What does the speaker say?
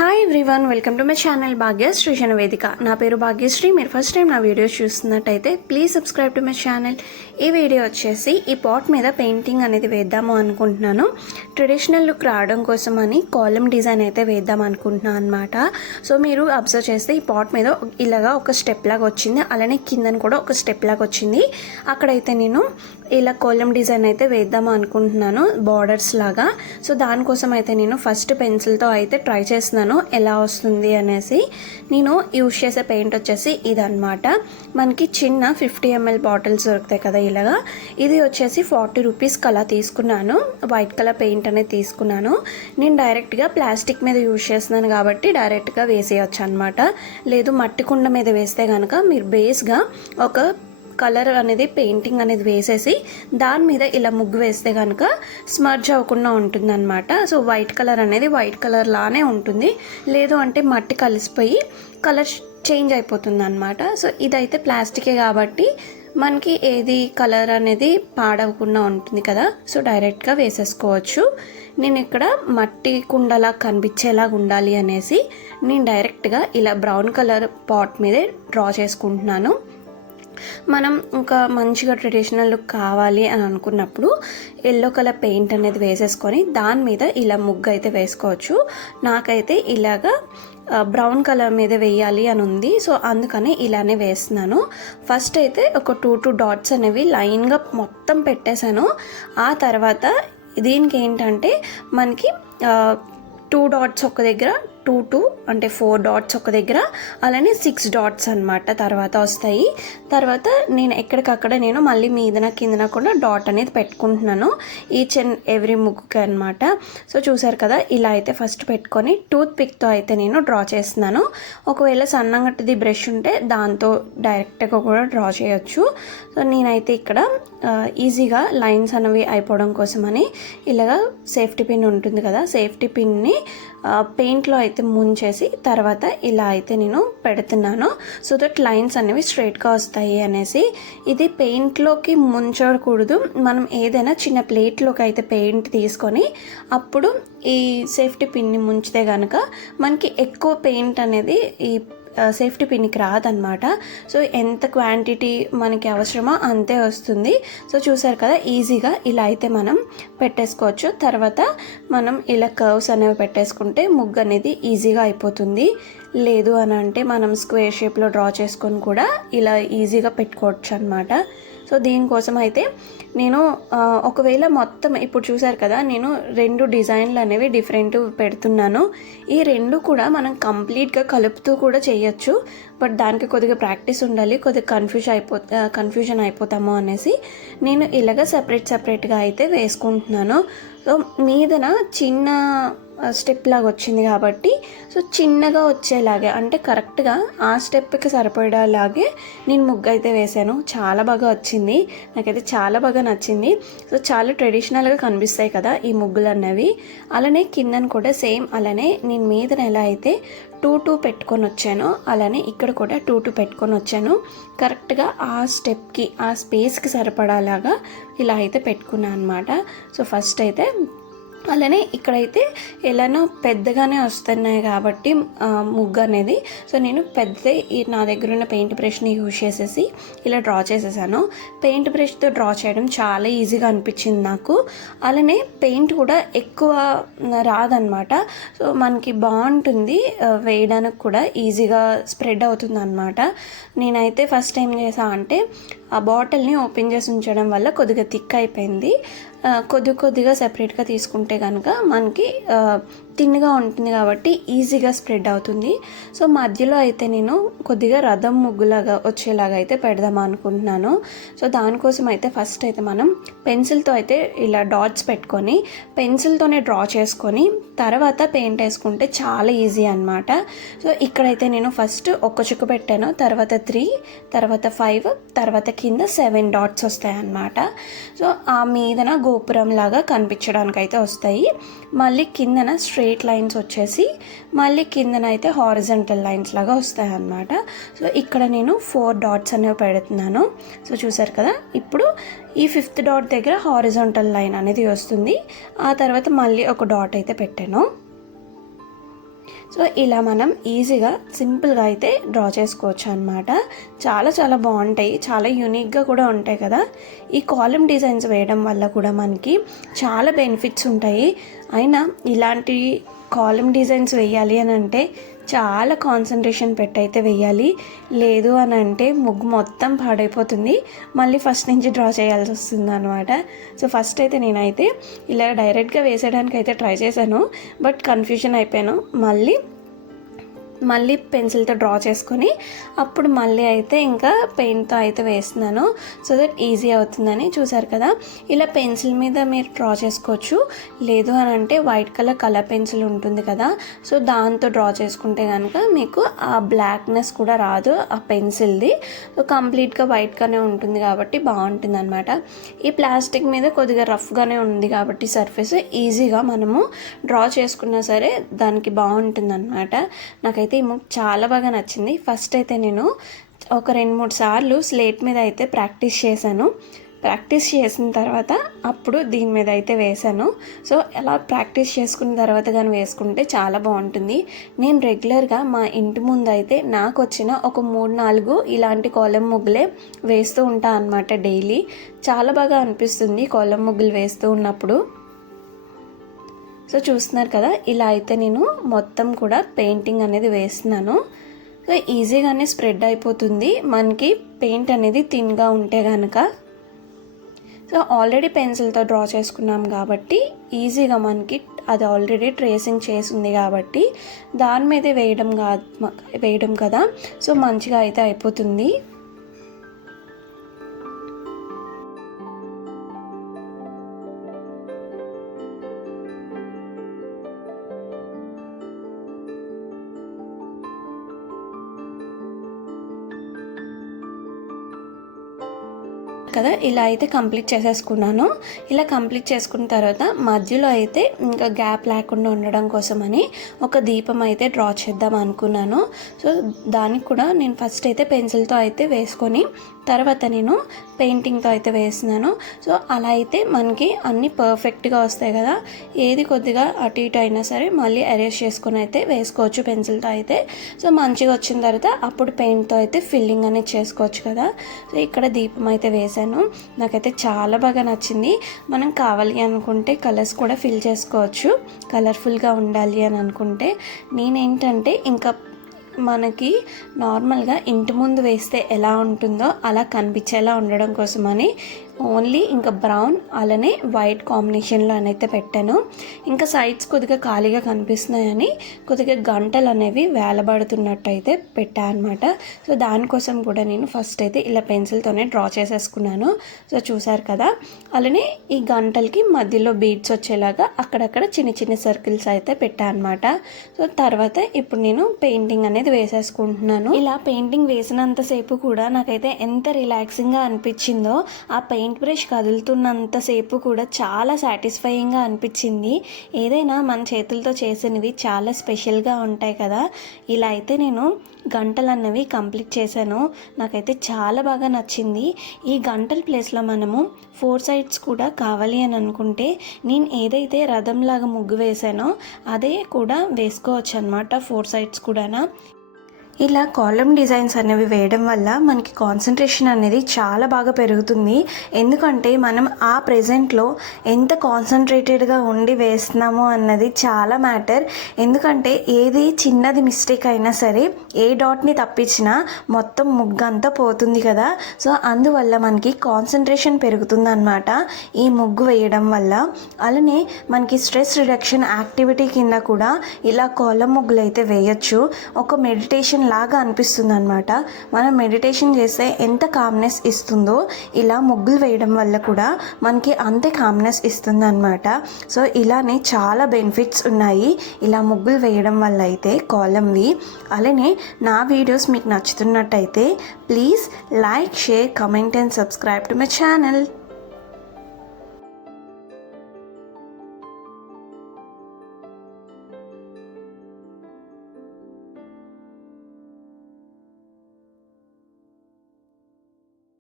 Hi everyone, welcome to my channel Bhagyashree Vedika. నా పేరు భాగ్యశ్రీ. మీరు ఫస్ట్ టైం నా వీడియోస్ చూస్తున్నట్టయితే please subscribe to my channel. ఈ వీడియో వచ్చేసి ఈ పాట్ మీద పెయింటింగ్ అనేది వేద్దాము అనుకుంటున్నాను. ట్రెడిషనల్ లుక్ రావడం కోసం అని కాలమ్ డిజైన్ అయితే వేద్దాం అనుకుంటున్నాను అనమాట. సో మీరు అబ్జర్వ్ చేస్తే ఈ పాట్ మీద ఇలాగా ఒక స్టెప్ లాగా వచ్చింది, అలానే కిందన కూడా ఒక స్టెప్ లాగా వచ్చింది. అక్కడైతే నేను ఇలా కాలమ్ డిజైన్ అయితే వేద్దాము అనుకుంటున్నాను, బార్డర్స్ లాగా. సో దానికోసం అయితే నేను ఫస్ట్ పెన్సిల్తో అయితే ట్రై చేస్తున్నాను ఎలా వస్తుంది అనేసి. నేను యూజ్ చేసే పెయింట్ వచ్చేసి ఇదన్నమాట. మనకి చిన్న 50 ml బాటిల్స్ దొరుకుతాయి కదా ఇలాగా. ఇది వచ్చేసి 40 రూపీస్కి అలా తీసుకున్నాను. వైట్ కలర్ పెయింట్ అనేది తీసుకున్నాను. నేను డైరెక్ట్గా ప్లాస్టిక్ మీద యూజ్ చేస్తున్నాను కాబట్టి డైరెక్ట్గా వేసేయచ్చు అనమాట. లేదు మట్టి కుండ మీద వేస్తే కనుక మీరు బేస్గా ఒక కలర్ అనేది పెయింటింగ్ అనేది వేసేసి దాని మీద ఇలా ముగ్గు వేస్తే కనుక స్మర్జ్ అవ్వకుండా ఉంటుంది అనమాట. సో వైట్ కలర్ అనేది వైట్ కలర్ లానే ఉంటుంది. లేదు అంటే మట్టి కలిసిపోయి కలర్ చేంజ్ అయిపోతుంది అనమాట. సో ఇదైతే ప్లాస్టికే కాబట్టి మనకి ఏది కలర్ అనేది పాడవకుండా ఉంటుంది కదా. సో డైరెక్ట్గా వేసేసుకోవచ్చు. నేను ఇక్కడ మట్టి కుండలా కనిపించేలాగా ఉండాలి అనేసి నేను డైరెక్ట్గా ఇలా బ్రౌన్ కలర్ పాట్ మీదే డ్రా చేసుకుంటున్నాను. మనం ఇంకా మంచిగా ట్రెడిషనల్ లుక్ కావాలి అని అనుకున్నప్పుడు ఎల్లో కలర్ పెయింట్ అనేది వేసేసుకొని దాని మీద ఇలా ముగ్గు అయితే వేసుకోవచ్చు. నాకైతే ఇలాగా బ్రౌన్ కలర్ మీద వేయాలి అని ఉంది. సో అందుకని ఇలానే వేస్తున్నాను. ఫస్ట్ అయితే ఒక 2 డాట్స్ అనేవి లైన్గా మొత్తం పెట్టేశాను. ఆ తర్వాత దీనికి ఏంటంటే మనకి 2 డాట్స్ ఒక దగ్గర, 2 అంటే 4 డాట్స్ ఒక దగ్గర, అలానే 6 డాట్స్ అనమాట తర్వాత వస్తాయి. తర్వాత నేను ఎక్కడికక్కడ నేను మళ్ళీ మీదన కిందన కూడా డాట్ అనేది పెట్టుకుంటున్నాను ఈచ్ అండ్ ఎవ్రీ ముగ్గుకి అనమాట. సో చూసారు కదా, ఇలా అయితే ఫస్ట్ పెట్టుకొని టూత్ పిక్తో అయితే నేను డ్రా చేస్తున్నాను. ఒకవేళ సన్నగట్టిది బ్రష్ ఉంటే దాంతో డైరెక్ట్గా కూడా డ్రా చేయొచ్చు. సో నేనైతే ఇక్కడ ఈజీగా లైన్స్ అనేవి అయిపోవడం కోసమని ఇలాగా సేఫ్టీ పిన్ ఉంటుంది కదా, సేఫ్టీ పిన్ని పెయింట్లో అయితే ముంచేసి తర్వాత ఇలా అయితే నేను పెడుతున్నాను. సో దట్ లైన్స్ అనేవి స్ట్రైట్గా వస్తాయి అనేసి. ఇది పెయింట్లోకి ముంచకూడదు. మనం ఏదైనా చిన్న ప్లేట్లోకి అయితే పెయింట్ తీసుకొని అప్పుడు ఈ సేఫ్టీ పిన్ని ముంచితే కనుక మనకి ఎక్కువ పెయింట్ అనేది ఈ సేఫ్టీ పిన్కి రాదనమాట. సో ఎంత క్వాంటిటీ మనకి అవసరమో అంతే వస్తుంది. సో చూసారు కదా, ఈజీగా ఇలా అయితే మనం పెట్టేసుకోవచ్చు. తర్వాత మనం ఇలా కర్వ్స్ అనేవి పెట్టేసుకుంటే ముగ్గు అనేది ఈజీగా అయిపోతుంది. లేదు అని అంటే మనం స్క్వేర్ షేప్లో డ్రా చేసుకొని కూడా ఇలా ఈజీగా పెట్టుకోవచ్చు అనమాట. సో దీనికోసం అయితే నేను ఒకవేళ మొత్తం ఇప్పుడు చూసారు కదా, నేను 2 డిజైన్లు అనేవి డిఫరెంట్ పెడుతున్నాను. ఈ 2 కూడా మనం కంప్లీట్గా కలుపుతూ కూడా చేయొచ్చు. బట్ దానికి కొద్దిగా ప్రాక్టీస్ ఉండాలి, కొద్దిగా కన్ఫ్యూజన్ అయిపోతాము అనేసి నేను ఇలాగ సపరేట్గా అయితే వేసుకుంటున్నాను. సో మీదన చిన్న స్టెప్ లాగా వచ్చింది కాబట్టి సో చిన్నగా వచ్చేలాగే అంటే కరెక్ట్గా ఆ స్టెప్కి సరిపడేలాగే నేను ముగ్గు అయితే వేసాను. చాలా బాగా వచ్చింది, నాకైతే చాలా బాగా నచ్చింది. సో చాలా ట్రెడిషనల్గా కనిపిస్తాయి కదా ఈ ముగ్గులు అన్నవి. అలానే కిందన కూడా సేమ్ అలానే నేను మీదన ఎలా అయితే 2 పెట్టుకొని వచ్చాను, అలానే ఇక్కడ కూడా 2 పెట్టుకొని వచ్చాను. కరెక్ట్గా ఆ స్టెప్కి ఆ స్పేస్కి సరిపడాలాగా ఇలా అయితే పెట్టుకున్నాను అనమాట. సో ఫస్ట్ అయితే అలానే ఇక్కడైతే ఎలానో పెద్దగానే వస్తున్నాయి కాబట్టి ముగ్గు అనేది. సో నేను నా దగ్గర ఉన్న పెయింట్ బ్రష్ని యూజ్ చేసేసి ఇలా డ్రా చేసేసాను. పెయింట్ బ్రష్తో డ్రా చేయడం చాలా ఈజీగా అనిపించింది నాకు. అలానే పెయింట్ కూడా ఎక్కువ రాదనమాట. సో మనకి బాగుంటుంది, వేయడానికి కూడా ఈజీగా స్ప్రెడ్ అవుతుంది అనమాట. నేనైతే ఫస్ట్ ఏం చేసా అంటే ఆ బాటిల్ని ఓపెన్ చేసి ఉంచడం వల్ల కొద్దిగా థిక్ అయిపోయింది. కొద్దిగా సెపరేట్గా తీసుకుంటే కనుక మనకి థిన్గా ఉంటుంది కాబట్టి ఈజీగా స్ప్రెడ్ అవుతుంది. సో మధ్యలో అయితే నేను కొద్దిగా రథం ముగ్గులాగా వచ్చేలాగా అయితే పెడదాం అనుకుంటున్నాను. సో దానికోసం అయితే ఫస్ట్ అయితే మనం పెన్సిల్తో అయితే ఇలా డాట్స్ పెట్టుకొని పెన్సిల్తోనే డ్రా చేసుకొని తర్వాత పెయింట్ వేసుకుంటే చాలా ఈజీ అనమాట. సో ఇక్కడైతే నేను ఫస్ట్ ఒక చుక్క పెట్టాను, తర్వాత 3, తర్వాత 5, తర్వాత కింద 7 డాట్స్ వస్తాయి అన్నమాట. సో ఆ మీదన గోపురం లాగా కనిపించడానికి అయితే వస్తాయి. మళ్ళీ కిందన స్ట్రైట్ లైన్స్ వచ్చేసి మళ్ళీ కిందన అయితే హారిజంటల్ లైన్స్ లాగా వస్తాయి అన్నమాట. సో ఇక్కడ నేను 4 డాట్స్ అనేవి పెడుతున్నాను. సో చూసారు కదా, ఇప్పుడు ఈ 5th డాట్ దగ్గర హారిజంటల్ లైన్ అనేది వస్తుంది. ఆ తర్వాత మళ్ళీ ఒక డాట్ అయితే పెట్టాను. సో ఇలా మనం ఈజీగా సింపుల్గా అయితే డ్రా చేసుకోవచ్చు అన్నమాట. చాలా చాలా బాగుంటాయి, చాలా యూనిక్గా కూడా ఉంటాయి కదా. ఈ కాలమ్ డిజైన్స్ వేయడం వల్ల కూడా మనకి చాలా బెనిఫిట్స్ ఉంటాయి. అయినా ఇలాంటి కాలమ్ డిజైన్స్ వేయాలి అని అంటే చాలా కాన్సన్ట్రేషన్ పెట్టయితే వేయాలి. లేదు అని అంటే ముగ్గు మొత్తం పాడైపోతుంది, మళ్ళీ ఫస్ట్ నుంచి డ్రా చేయాల్సి వస్తుంది అనమాట. సో ఫస్ట్ అయితే నేనైతే ఇలా డైరెక్ట్గా వేసేయడానికి అయితే ట్రై చేశాను, బట్ కన్ఫ్యూజన్ అయిపోయాను. మళ్ళీ పెన్సిల్తో డ్రా చేసుకొని అప్పుడు మళ్ళీ అయితే ఇంకా పెయింట్తో అయితే వేస్తున్నాను, సో దట్ ఈజీ అవుతుందని. చూసారు కదా, ఇలా పెన్సిల్ మీద మీరు డ్రా చేసుకోవచ్చు. లేదు అని అంటే వైట్ కలర్ పెన్సిల్ ఉంటుంది కదా, సో దాంతో డ్రా చేసుకుంటే కనుక మీకు ఆ బ్లాక్నెస్ కూడా రాదు ఆ పెన్సిల్ది. సో కంప్లీట్గా వైట్గానే ఉంటుంది కాబట్టి బాగుంటుంది అనమాట. ఈ ప్లాస్టిక్ మీద కొద్దిగా రఫ్గానే ఉంది కాబట్టి సర్ఫేస్ ఈజీగా మనము డ్రా చేసుకున్నా సరే దానికి బాగుంటుంది అనమాట. నాకైతే ఈ ముగ్ చాలా బాగా నచ్చింది. ఫస్ట్ అయితే నేను ఒక 2-3 సార్లు స్లేట్ మీద అయితే ప్రాక్టీస్ చేసిన తర్వాత అప్పుడు దీని మీద అయితే వేశాను. సో అలా ప్రాక్టీస్ చేసుకున్న తర్వాత కానీ వేసుకుంటే చాలా బాగుంటుంది. నేను రెగ్యులర్గా మా ఇంటి ముందు అయితే నాకు వచ్చిన ఒక 3-4 ఇలాంటి కాలమ్ ముగ్గులే వేస్తూ ఉంటాను అన్నమాట డైలీ. చాలా బాగా అనిపిస్తుంది కాలమ్ ముగ్గులు వేస్తూ ఉన్నప్పుడు. సో చూస్తున్నారు కదా, ఇలా అయితే నేను మొత్తం కూడా పెయింటింగ్ అనేది వేస్తున్నాను. సో ఈజీగానే స్ప్రెడ్ అయిపోతుంది మనకి పెయింట్ అనేది థిన్గా ఉంటే కనుక. సో ఆల్రెడీ పెన్సిల్తో డ్రా చేసుకున్నాం కాబట్టి ఈజీగా మనకి అది ఆల్రెడీ ట్రేసింగ్ చేసింది కాబట్టి దాని మీదే వేయడం కదా, సో మంచిగా అయితే అయిపోతుంది. కదా, ఇలా అయితే కంప్లీట్ చేసేసుకున్నాను. ఇలా కంప్లీట్ చేసుకున్న తర్వాత మధ్యలో అయితే ఇంకా గ్యాప్ లేకుండా ఉండడం కోసమని ఒక దీపం అయితే డ్రా చేద్దాం అనుకున్నాను. సో దానికి కూడా నేను ఫస్ట్ అయితే పెన్సిల్తో అయితే వేసుకొని తర్వాత నేను పెయింటింగ్తో అయితే వేస్తున్నాను. సో అలా అయితే మనకి అన్నీ పర్ఫెక్ట్గా వస్తాయి కదా. ఏది కొద్దిగా అటు ఇటు అయినా సరే మళ్ళీ అరేంజ్ చేసుకొని అయితే వేసుకోవచ్చు పెన్సిల్తో అయితే. సో మంచిగా వచ్చిన తర్వాత అప్పుడు పెయింట్తో అయితే ఫిల్లింగ్ అనేది చేసుకోవచ్చు కదా. సో ఇక్కడ దీపం అయితే వేసాను, నాకైతే చాలా బాగా నచ్చింది. మనం కావాలి అనుకుంటే కలర్స్ కూడా ఫిల్ చేసుకోవచ్చు, కలర్ఫుల్గా ఉండాలి అని అనుకుంటే. నేనేంటంటే ఇంకా మనకి నార్మల్గా ఇంటి ముందు వేస్తే ఎలా ఉంటుందో అలా కనిపించేలా ఉండడం కోసమని ఓన్లీ ఇంకా బ్రౌన్ అలానే వైట్ కాంబినేషన్లో అయితే పెట్టాను. ఇంకా సైడ్స్ కొద్దిగా ఖాళీగా కనిపిస్తున్నాయని కొద్దిగా గంటలు అనేవి వేలబడుతున్నట్టు అయితే పెట్టాను అనమాట. సో దానికోసం కూడా నేను ఫస్ట్ అయితే ఇలా పెన్సిల్తోనే డ్రా చేసేసుకున్నాను. సో చూసారు కదా, అలానే ఈ గంటలకి మధ్యలో బీడ్స్ వచ్చేలాగా అక్కడక్కడ చిన్న చిన్న సర్కిల్స్ అయితే పెట్టాను అనమాట. సో తర్వాత ఇప్పుడు నేను పెయింటింగ్ అనేది వేసేసుకుంటున్నాను. ఇలా పెయింటింగ్ వేసినంతసేపు కూడా నాకైతే ఎంత రిలాక్సింగ్గా అనిపించిందో, ఆ పెయింట్ బ్రష్ కదులుతున్నంతసేపు కూడా చాలా సాటిస్ఫైయింగ్గా అనిపించింది. ఏదైనా మన చేతులతో చేసినవి చాలా స్పెషల్గా ఉంటాయి కదా. ఇలా అయితే నేను గంటలు అన్నవి కంప్లీట్ చేశాను, నాకైతే చాలా బాగా నచ్చింది. ఈ గంటల ప్లేస్లో మనము 4 సైడ్స్ కూడా కావాలి అని అనుకుంటే నేను ఏదైతే రథంలాగా ముగ్గు వేసానో అదే కూడా వేసుకోవచ్చు అనమాట, 4 సైడ్స్ కూడా. ఇలా కాలమ్ డిజైన్స్ అనేవి వేయడం వల్ల మనకి కాన్సన్ట్రేషన్ అనేది చాలా బాగా పెరుగుతుంది. ఎందుకంటే మనం ఆ ప్రెజెంట్లో ఎంత కాన్సన్ట్రేటెడ్గా ఉండి వేస్తున్నామో అన్నది చాలా మ్యాటర్. ఎందుకంటే ఏది చిన్నది మిస్టేక్ అయినా సరే ఏ డాట్ని తప్పించినా మొత్తం ముగ్గంతా పోతుంది కదా. సో అందువల్ల మనకి కాన్సన్ట్రేషన్ పెరుగుతుంది అన్నమాట ఈ ముగ్గు వేయడం వల్ల. అలానే మనకి స్ట్రెస్ రిడక్షన్ యాక్టివిటీ కింద కూడా ఇలా కాలమ్ ముగ్గులు అయితే వేయచ్చు. ఒక మెడిటేషన్ లాగా అనిపిస్తుంది అనమాట. మనం మెడిటేషన్ చేస్తే ఎంత కామ్నెస్ ఇస్తుందో ఇలా ముగ్గులు వేయడం వల్ల కూడా మనకి అంతే కామ్నెస్ ఇస్తుంది అనమాట. సో ఇలానే చాలా బెనిఫిట్స్ ఉన్నాయి ఇలా ముగ్గులు వేయడం వల్ల అయితే కాలమ్వి. అలానే నా వీడియోస్ మీకు నచ్చుతున్నట్టయితే please like, share, comment and subscribe to my channel.